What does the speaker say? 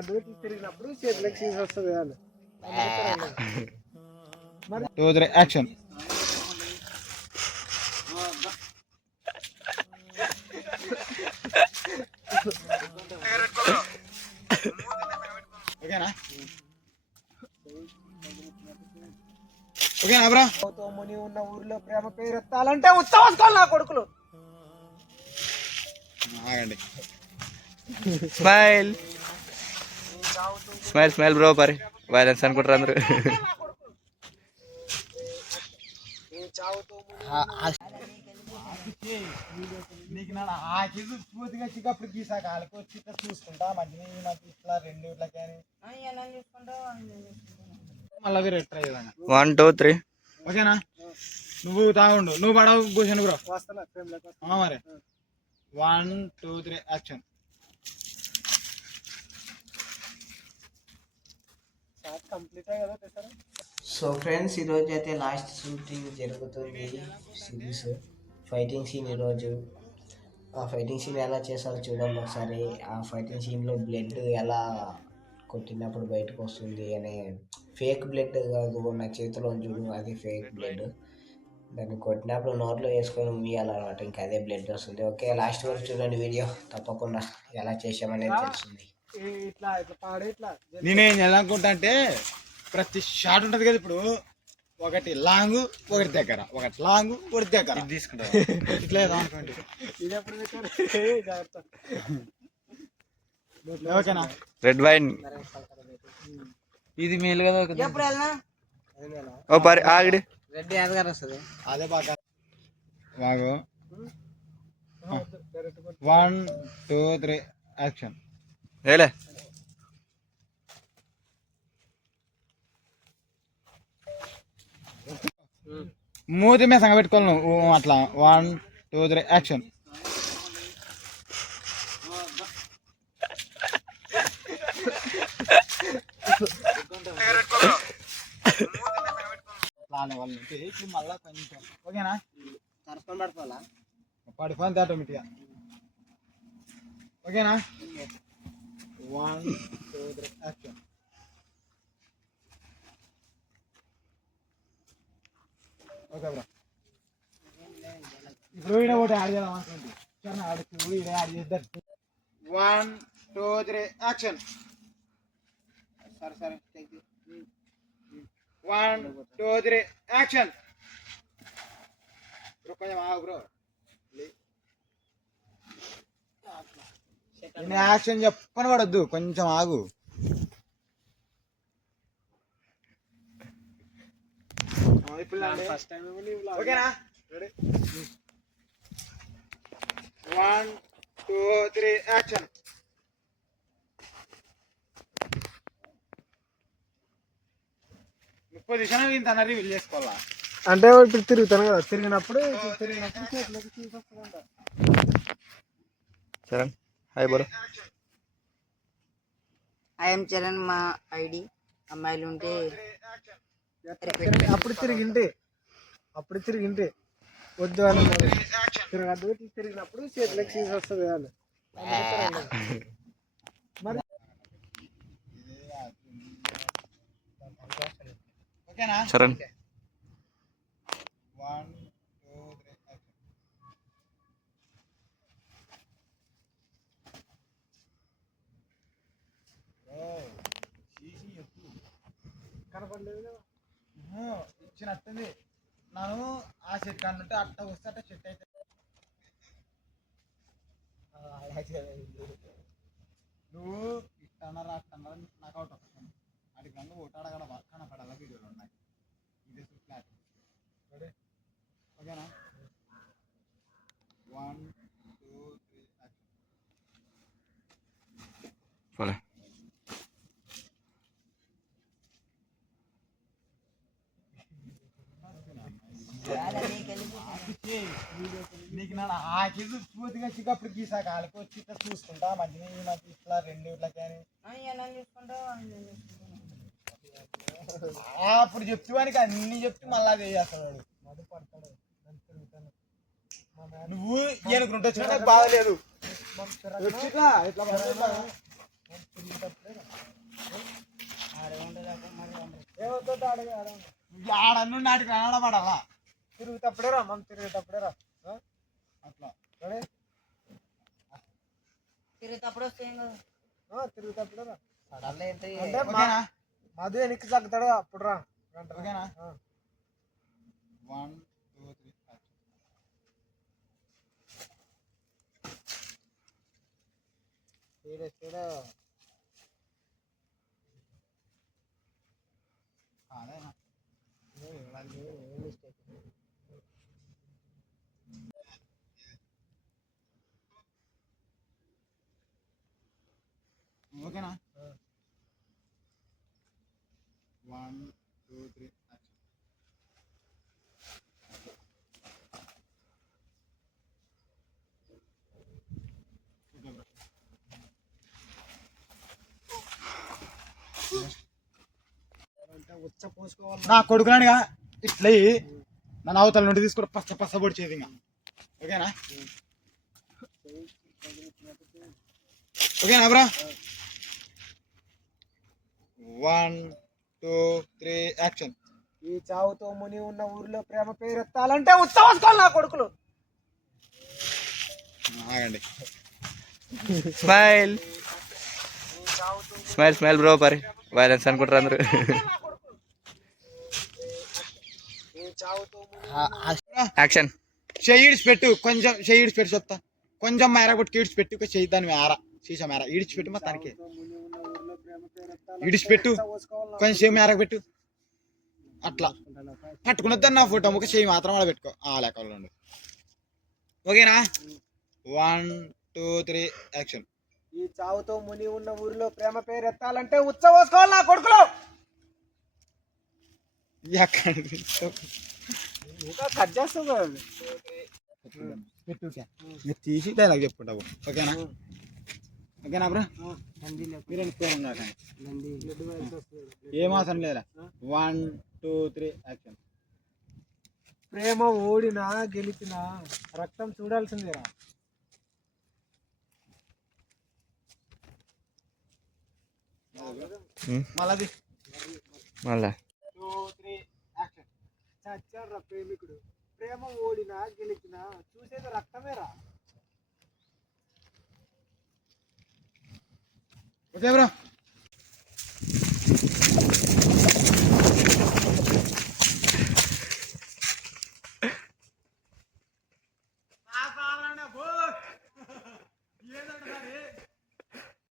తిరగద్దు తిరిగినప్పుడు చేతిలోకి సీజ్ వస్తుంది టూ త్రీ యాక్షన్ ఓకేనా? ఓకేనా బ్రా? ముని ఉన్న ఊర్లో ప్రేమ పేరు ఎత్తాలంటే ఉత్సవాలు నా కొడుకులు. ఆగండి. స్మైల్ స్మైల్ స్మైల్ బ్రో పరి. వైలెన్స్ అనుకుంటారు అందరూ. నీకు నా ఆకిలు పూర్తిగా చిక్కప్పుడు గీసా కాళ్ళకి వచ్చి ఇట్లా చూసుకుంటా మధ్య నాకు ఇట్లా రెండు ఇట్లా కానీ. మళ్ళీ వేరే ట్రై వన్ టూ త్రీ ఓకేనా? నువ్వు తాగుండు. నువ్వు పడవ కూర్చొని బ్రో. వస్తున్నా ఫ్రేమ్లోకి ఆ మరి. One two three action complete కదా తెస్తారా సో ఫ్రెండ్స్ ఈరోజు అయితే లాస్ట్ షూటింగ్ జరుగుతుంది సిరీస్. ఫైటింగ్ సీన్ ఈరోజు. ఆ ఫైటింగ్ సీన్ ఎలా చేశారో చూడండి ఒకసారి. ఆ ఫైటింగ్ సీన్లో బ్లడ్ ఎలా కొట్టినప్పుడు బయటకు వస్తుంది అనే ఫేక్ బ్లడ్ కాదు నా చేతిలో చూడు అది ఫేక్ బ్లడ్. దాన్ని కొట్టినప్పుడు నోట్లో వేసుకొని ఉమ్మియాలన్నమాట ఇంకా అదే బ్లడ్ వస్తుంది. ఓకే లాస్ట్ వరకు చూడండి వీడియో. తప్పకుండా ఎలా చేసామనేది తెలుస్తుంది. ఇట్లా ఇట్లా పాడే ఇట్లా. నేనేం చేయాలనుకుంటా అంటే ప్రతి షాట్ ఉంటది కదా ఇప్పుడు ఒకటి లాంగ్ ఒకటి దగ్గర. ఒకటి లాంగ్ ఒకటి దగ్గర. తీసుకుంటా. ఇట్లా ఏదో అనుకోండి. ఇది ఎప్పుడు జాగ్రత్త ఓకేనా? రెడ్ వైన్ ఇది మేలు కదా ఓ పరి ఆగిడి. రెడ్డి యాదగారు వస్తుంది. అదే బాగా. బాగు. వన్ టూ త్రీ యాక్షన్ ఏలే. మూతి మీద సంగ పెట్టుకోవాలి నువ్వు. అట్లా. వన్ టూ త్రీ యాక్షన్ మళ్ళా కొంచెం ఓకేనా? పడుకోవాలా? పడిపోయింది ఆటోమేటిక్గా ఓకేనా? One two three action okay bro ఇప్పుడు ఈడ ఒకటి యాడ్ చేద్దాం అనుకోండి సరే ఆడుతూ ఈడ యాడ్ చేద్దాం వన్ టూ త్రీ యాక్షన్ సరే సరే one two three action bro కొంచెం ఆగు బ్రో నేను యాక్షన్ చెప్పని పడద్దు కొంచెం ఆగు. ఫస్ట్ టైం ఓకేనా? వన్ టూ త్రీ యాక్షన్ నిమిషాలు ఇంత అన్నది వీళ్ళు చేసుకోవాలా? అంటే ఇప్పుడు తిరుగుతాను కదా తిరిగినప్పుడు ఇట్లా తిరిగినప్పుడు Charan hi bro. I'm Charan మా ఐడి అమ్మాయిలు ఉంటే అప్పుడు తిరిగింటే అప్పుడు తిరిగింటే వద్దు అని తిరగద్దు తిరిగినప్పుడు చేతిలోకి సీజ్ వస్తుంది మరి ఓకేనా Charan one two three action కనపడలేదు కదా. ఇచ్చినట్టుంది. నన్ను ఆ చెట్టు కానుంటే అట్ట వస్తే అట్ట చెట్టు అయితే. నువ్వు ఇట్టన్నారా అట్టన్నారా నాకు అవుతావు ఆ ఆకిదు పూర్తిగా చిక్కప్పుడు గీసాక కాళ్ళకి వచ్చి ఇట్లా చూసుకుంటా మధ్య మధ్య ఇట్లా రెండు ఇట్లా కానీ అప్పుడు చెప్తానికి అన్ని చెప్తే మళ్ళా చేస్తాడు మధు పడతాడు. నువ్వు ఈయనకు రెండు వచ్చినా నాకు బాధలేదు ఇట్లా ఇట్లా ఆడన్ను నాటికి పడాలా తిరుగుతప్పుడే రా. మనం తిరిగేటప్పుడే రా. తిరిగేటప్పుడు వస్తే ఏం కాదు. ఆ, తిరుగుతప్పుడే రా. సడన్గా అయితే అంటే మధు వెనక్కి తగ్గుతాడు అప్పుడు రా. ఓకేనా. వన్ టూ త్రీ స్పీడ్ అదేనా ఓకేనా వన్ టూ త్రీ అంటే ఉచ్చ పోసుకోవాలి నా కొడుకులానిగా ఇట్లా అయ్యి నన్ను అవతల నుండి తీసుకుని పచ్చ పచ్చ పొడి చేయదు ఇంకా ఓకేనా? ఓకేనా బ్రా? వన్ టూ త్రీ యాక్షన్ ఈ చావుతో ముని ఉన్న ఊర్లో ప్రేమ పేరు ఎత్తాలంటే ఉచ్చ పోసుకోవాలి నా కొడుకులు. ఆగండి. స్మైల్ స్మైల్ స్మైల్ బ్రో పరి. వైలెన్స్ అనుకుంటారు అందరూ. యాక్షన్. చెయ్యిడిచి పెట్టు కొంచెం చెయ్యిడిచి పెట్టు చెప్తా. కొంచెం మేర కొట్టి ఈడిచి పెట్టు ఒక చెయ్యి దాని మేర సీసా మేర. ఈడిచి పెట్టు మా తనకి ఉన్న ఈడిచి పెట్టు. కొంచెం మేరకు పెట్టు. అట్లా. పట్టుకున్నద్దని నా ఫోటో ఒక చెయ్యి మాత్రం అలా పెట్టుకో. ఆ లెక్కలో ఓకేనా? One two three action. ఈ చావుతో ముని ఉన్న ఊరిలో ప్రేమ పేరు ఎత్తాలంటే ఉచ్చ పోసుకోవాలి నా కొడుకులు ఇంకా కట్ చేస్తావు కదా తీసి డైలాగ్ చెప్పుకుంటావు ఓకేనా? ఓకేనా బ్రో? ఏం అవసరం లేదా వన్ టూ త్రీ యాక్షన్ ప్రేమ ఓడినా గెలిచినా రక్తం చూడాల్సిందేరా. మళ్ళీ చచ్చాడ్రా ప్రేమికుడు. ప్రేమ ఓడినా గెలిచినా చూసేది రక్తమేరా? Okay bro.